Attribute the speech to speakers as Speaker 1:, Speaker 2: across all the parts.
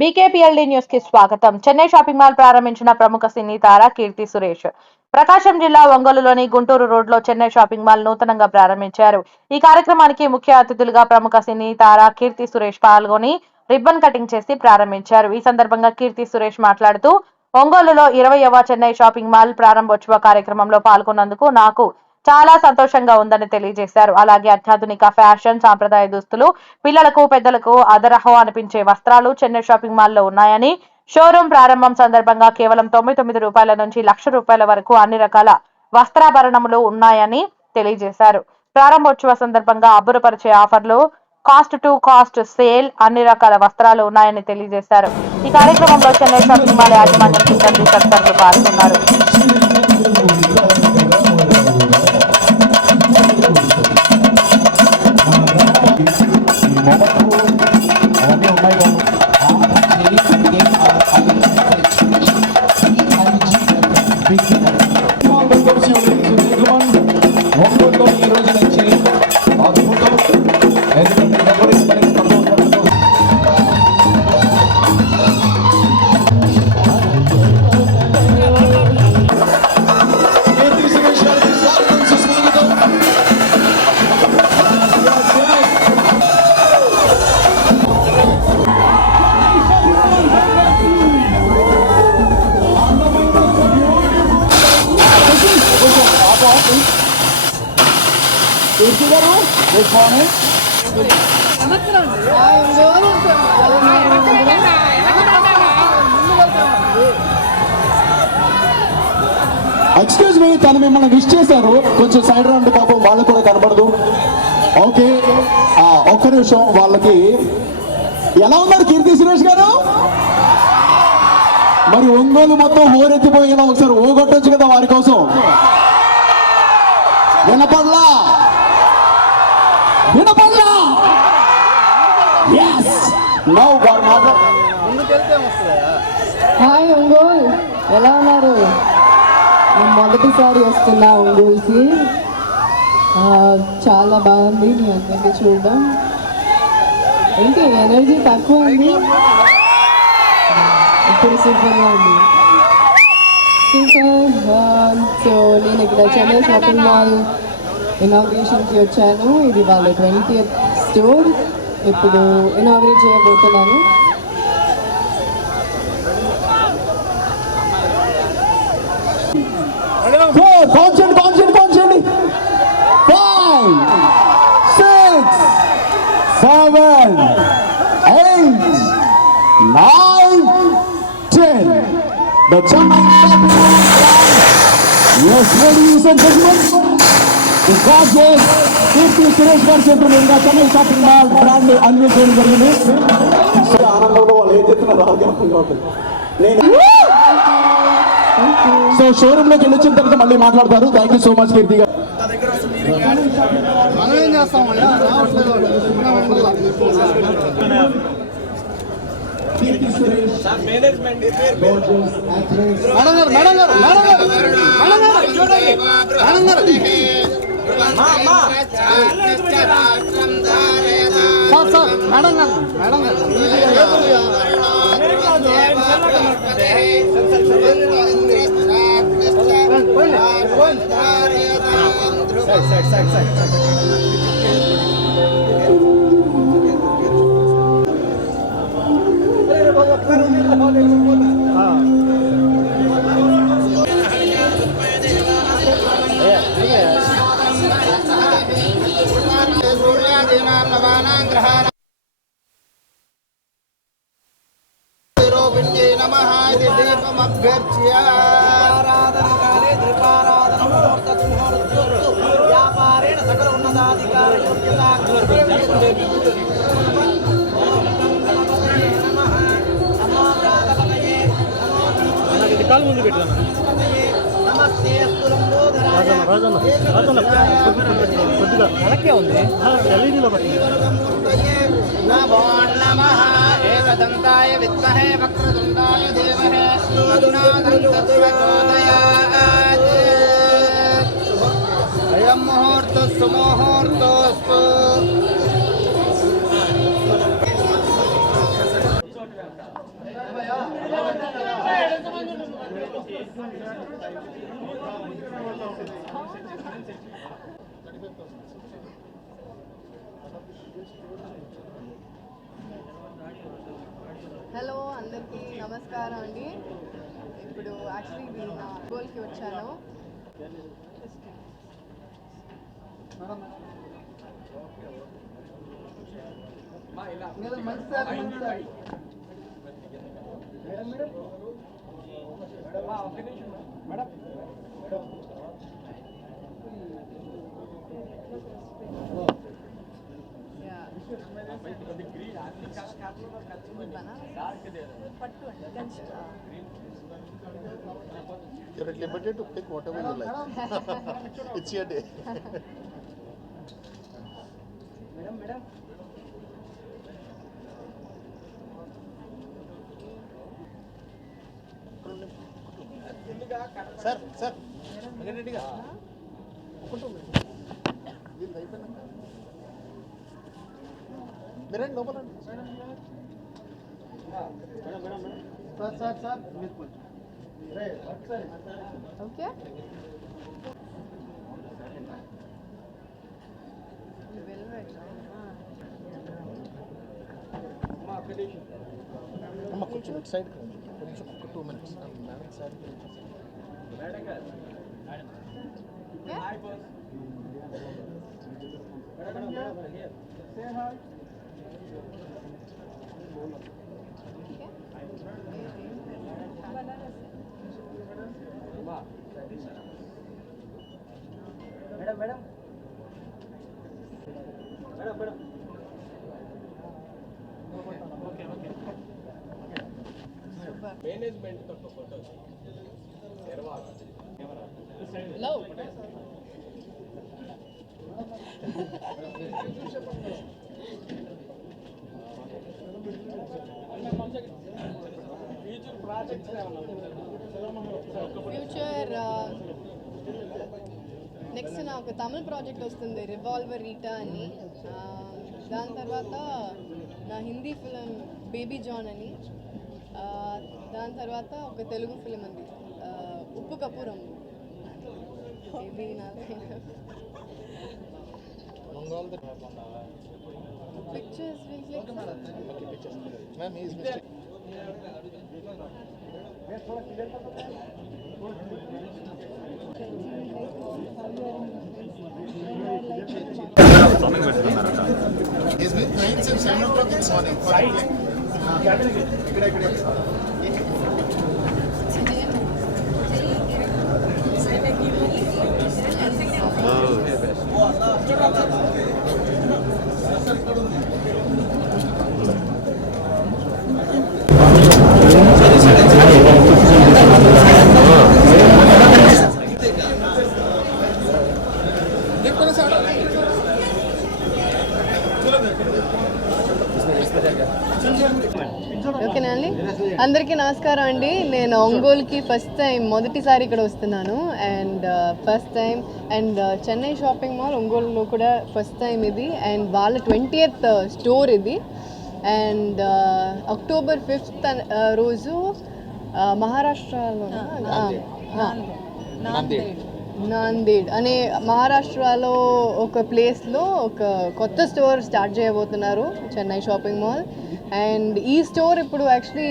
Speaker 1: బీకేపీఎల్డీ న్యూస్కి స్వాగతం. Chennai shopping mall ప్రారంభించిన ప్రముఖ సినీ తార కీర్తి సురేష్. ప్రకాశం జిల్లా ఒంగోలులోని గుంటూరు రోడ్లో చెన్నై షాపింగ్ మాల్ నూతనంగా ప్రారంభించారు. ఈ కార్యక్రమానికి ముఖ్య అతిథులుగా ప్రముఖ సినీ తార కీర్తి సురేష్ పాల్గొని రిబ్బన్ కటింగ్ చేసి ప్రారంభించారు. ఈ సందర్భంగా కీర్తి సురేష్ మాట్లాడుతూ ఒంగోలులో ఇరవైవ చెన్నై షాపింగ్ మాల్ ప్రారంభోత్సవ కార్యక్రమంలో పాల్గొన్నందుకు నాకు చాలా సంతోషంగా ఉందని తెలియజేశారు. అలాగే అత్యాధునిక ఫ్యాషన్ సాంప్రదాయ దుస్తులు పిల్లలకు పెద్దలకు అదరహో అనిపించే వస్త్రాలు చెన్నై షాపింగ్ మాల్లో ఉన్నాయని షోరూం ప్రారంభం సందర్భంగా కేవలం తొమ్మిది తొమ్మిది రూపాయల నుంచి లక్ష రూపాయల వరకు అన్ని రకాల వస్త్రాభరణములు ఉన్నాయని తెలియజేశారు. ప్రారంభోత్సవ సందర్భంగా అబ్బురపరిచే ఆఫర్లు కాస్ట్ టు కాస్ట్ సేల్ అన్ని రకాల వస్త్రాలు ఉన్నాయని తెలియజేశారు. ఈ కార్యక్రమంలో చెన్నై షాపింగ్ మాల్ యాజమాన్యం సిబ్బంది తదితరులు పాల్గొన్నారు.
Speaker 2: కీర్తి గారు. గుడ్ మార్నింగ్ ఎక్స్క్యూజ్ మీ తను మిమ్మల్ని విష్ చేశారు. కొంచెం సైడ్ రండి పాపం వాళ్ళు కూడా కనబడదు. ఓకే ఒక్క నిమిషం వాళ్ళకి ఎలా ఉన్నారు కీర్తి సురేష్ గారు? మరి ఒంగోలు మొత్తం హోరెత్తిపోయేలా ఒకసారి ఓగొట్టొచ్చు కదా వారి కోసం. వినపడలా? ఉన్నావు వారు మాత్రం
Speaker 3: హాయ్ ఒంగోల్ ఎలా ఉన్నారు? నేను మొదటిసారి వస్తున్నా ఒంగోల్కి. చాలా బాగుంది. మీ అందరికీ చూడడం. ఏంటి ఎనర్జీ తక్కువ ఉంది? ఇప్పుడు సూపర్గా ఉంది. సూపర్. సో నేను ఇక్కడ చెన్నై షాపింగ్ మాల్ ఇనాగ్రేషన్కి వచ్చాను. ఇది వాళ్ళ ట్వంటీ స్టోర్. ఇప్పుడు ఇనాగ్రేట్ చేయబోతున్నాను
Speaker 2: ఫోర్ కౌంట్ చేయండి కౌంట్ చేయండి కౌంట్ చేయండి five six seven The Chennai Shopping Yes, ladies and gentlemen, the gorgeous Keerthy Suresh garu చేతుల మీదుగా చెన్నై షాపింగ్ మాల్ బ్రాండ్ అన్వేషణ చేయడం జరిగింది సో ఆనందంలో వాళ్ళు ఏం చెప్తున్నారు నేను సో షోరూమ్లోకి వెళ్ళి వచ్చిన తర్వాత మళ్ళీ మాట్లాడతారు thank you so much Keerthy garu.
Speaker 4: Sir sir நடங்க நடங்க சரி சரி சரி சரி. ఇది దీపమభ్యర్చ్య ఆరాధనకాలే దీపారాధన వ్యాపారేణ సకల ఉన్నతాధికార నమస్తే
Speaker 5: వెనక్కే ఉంది. ఎల్ఈడిలో పెట్టి
Speaker 4: नमो नमः। एकदन्ताय विद्महे वक्रतुण्डाय देवहे। अधुनादन्तस्वचोदयात् अयं मुहूर्तः सुमुहूर्तोऽस्तु। Thank you.
Speaker 3: హలో అందరికీ నమస్కారం అండి. ఇప్పుడు యాక్చువల్లీ నేను గోల్కి వచ్చాను. Madam.
Speaker 6: You're at liberty to pick whatever you like. it's your day. Sir sir రెడీగా వీళ్ళు అయిపోయినాక మీరండి లోపల సార్ సార్ సార్ మీరు కొంచెం
Speaker 3: ఓకే
Speaker 6: అమ్మ కొంచెం ఇటు సైడ్ కొంచెం ఒక two minutes madam side
Speaker 3: madam madam madam madam okay okay management తో photo love Thank you. Future next నాకు తమిళ ప్రాజెక్ట్ వస్తుంది రివాల్వర్ రీటా అని. ఆ, దాని తర్వాత నా హిందీ ఫిలిం బేబీ జాన్ అని. ఆ, దాని తర్వాత ఒక తెలుగు ఫిలిం ఉంది ఉప్పు కపూరం. ఇవి నా Pictures
Speaker 6: ma'am is mistake He's been praying since 7 o'clock this morning. for a play. ఇక్కడ ఇక్కడ
Speaker 3: ఓకేనా అండి? అందరికీ నమస్కారం అండి. నేను ఒంగోలుకి ఫస్ట్ టైం మొదటిసారి ఇక్కడ వస్తున్నాను. And first time and Chennai shopping mall ఒంగోలులో కూడా ఫస్ట్ టైం ఇది. అండ్ వాళ్ళ ట్వంటీ స్టోర్ ఇది. అండ్ అక్టోబర్ ఫిఫ్త్ రోజు uh, మహారాష్ట్రలో నాందేడ్. అనే మహారాష్ట్రలో ఒక ప్లేస్లో ఒక కొత్త స్టోర్ స్టార్ట్ చేయబోతున్నారు చెన్నై షాపింగ్ మాల్. అండ్ ఈ స్టోర్ ఇప్పుడు actually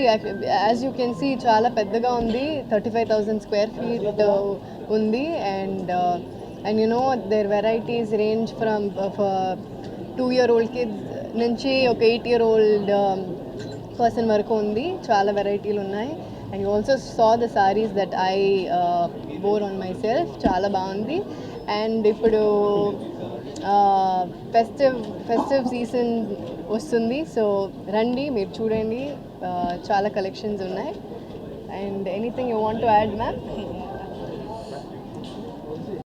Speaker 3: as you can see చాలా పెద్దగా ఉంది. Thirty five thousand square feet uh, ఉంది. And and you know their varieties range from two year old kids నుంచి ఒక ఎయిట్ ఇయర్ ఓల్డ్ పర్సన్ వరకు ఉంది. చాలా వెరైటీలు ఉన్నాయి. And you also saw the saris that I bore on myself చాలా బాగుంది అండ్ ఇప్పుడు ఫెస్టివ్ ఫెస్టివ్ సీజన్ వస్తుంది సో రండి మీరు చూడండి చాలా కలెక్షన్స్ ఉన్నాయి and anything you want to add ma'am